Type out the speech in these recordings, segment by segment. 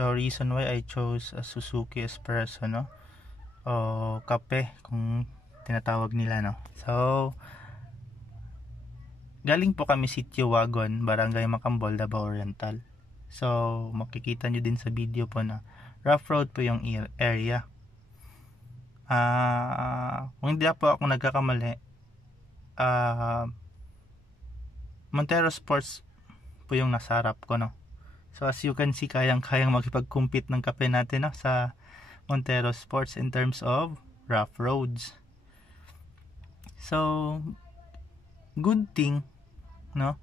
So reason why I chose a Suzuki Espresso, no, o kape kung tinatawag nila, no. So galing po kami Sitio Wagon, Barangay Macambol, Davao Oriental. So makikita nyo din sa video po na rough road po yung area. Kung hindi po ako nagkakamali, Montero Sports po yung nasa harap ko, no. So as you can see, kayang makipag-compete ng kape natin, no, sa Montero Sports in terms of rough roads. So good thing, no.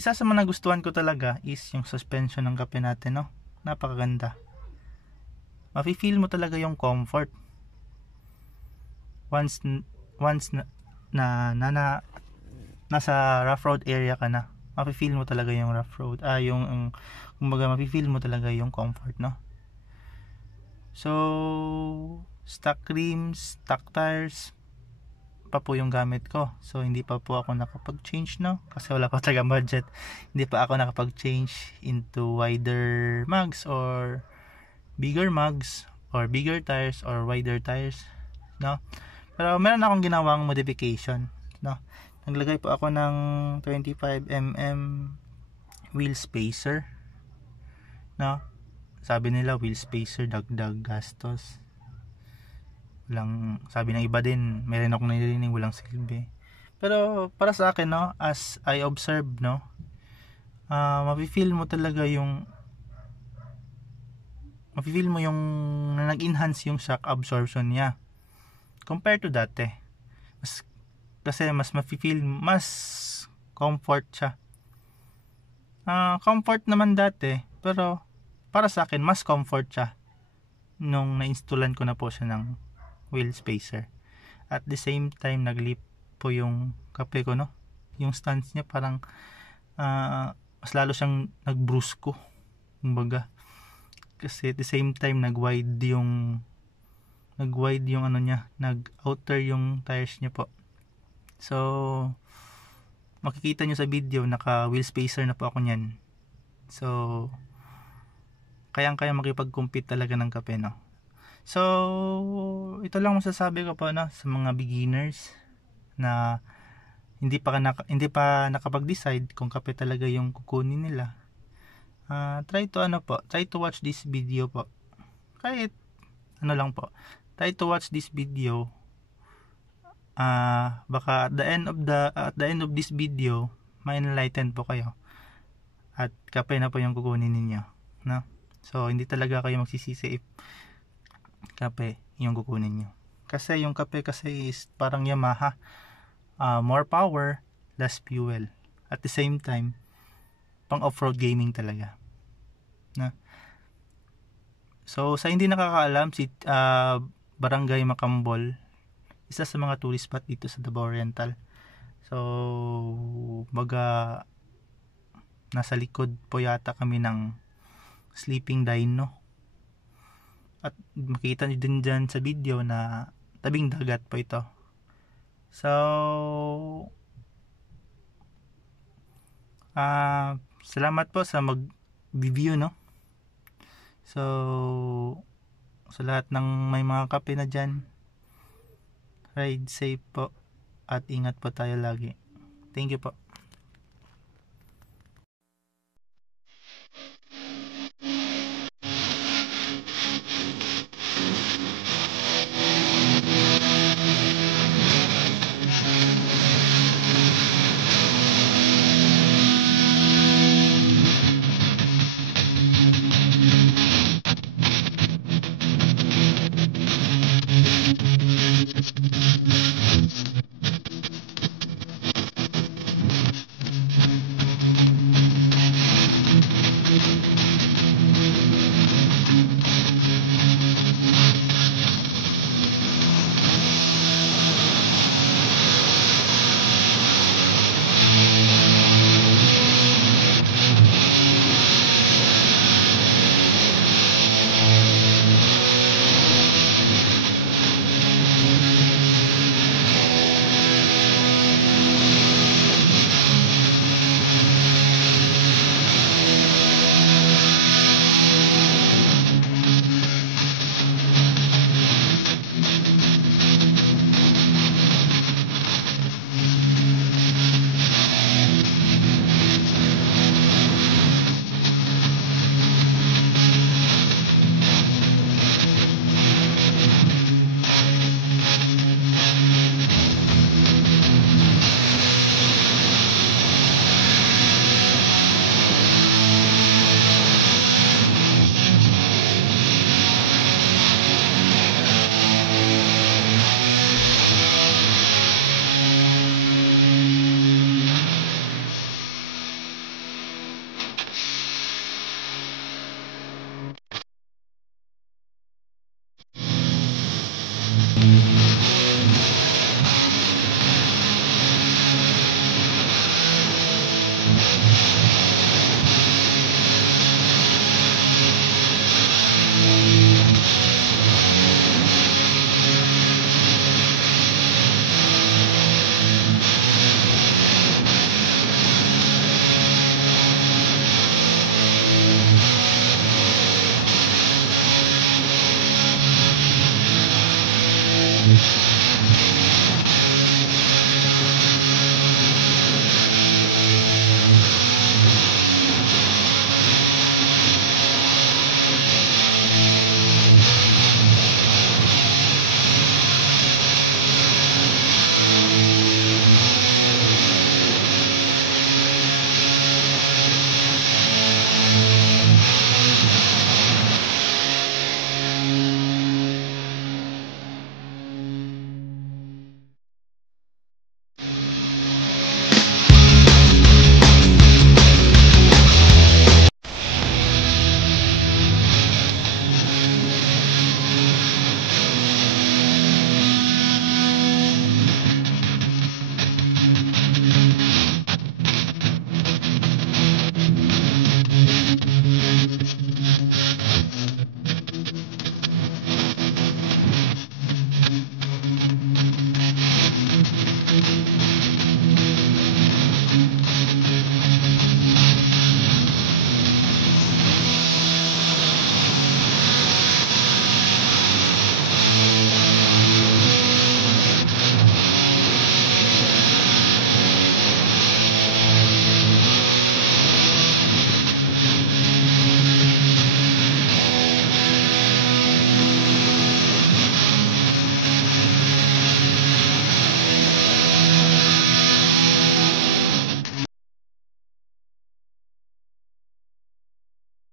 Isa sa mga nagustuhan ko talaga is yung suspension ng kape natin, no. Napakaganda. Mafe-feel mo talaga yung comfort once na nasa rough road area ka na. Mafe-feel mo talaga yung rough road, kumbaga mafe-feel mo talaga yung comfort, no. So stock rims, stock tires pa po yung gamit ko. So hindi pa po ako nakapag-change, no, kasi wala pa talaga budget. Hindi pa ako nakapag-change into wider mugs or bigger mugs or bigger tires or wider tires, no. Pero meron akong ginawang modification, no. Naglagay po ako ng 25mm wheel spacer, no. Sabi nila wheel spacer dagdag gastos. Sabi ng iba din, meron akong narinig walang silbi. Pero para sa akin, no, as I observe, no, mafe-feel mo talaga yung nag-enhance yung shock absorption niya compared to dati. Kasi mas mafe-feel, mas comfort siya. Comfort naman dati, pero para sa akin mas comfort siya nung na-installan ko na po siya ng wheel spacer. At the same time, naglip po yung kape ko, no. Yung stance niya parang mas lalo siyang nagbrusko, kumbaga. Kasi at the same time nag-wide yung ano niya, nag-outer yung tires niya po. So makikita nyo sa video, naka wheel spacer na po ako niyan. So kaya makipag-compete talaga ng kape, no. So ito lang masasabi ko po, no, sa mga beginners na hindi pa nakapag-decide kung kape talaga yung kukunin nila. Try to watch this video po. Kahit lang po. Try to watch this video. Baka at the end of this video, may enlighten po kayo. At kape na po yung kukunin ninyo, no? So hindi talaga kayo magsisisi if kape yung kukunin nyo. Kasi yung kape kasi is parang Yamaha. More power, less fuel. At the same time, pang off-road gaming talaga, na. So sa hindi nakakaalam, si Barangay Macambol, isa sa mga tourist spot dito sa Davao Oriental. So baga nasa likod po yata kami ng Sleeping Dino. At makita nyo din dyan sa video na tabing dagat po ito. So salamat po sa mag-review, no. So sa lahat ng may mga kape na dyan, ride safe po at ingat po tayo lagi. Thank you po.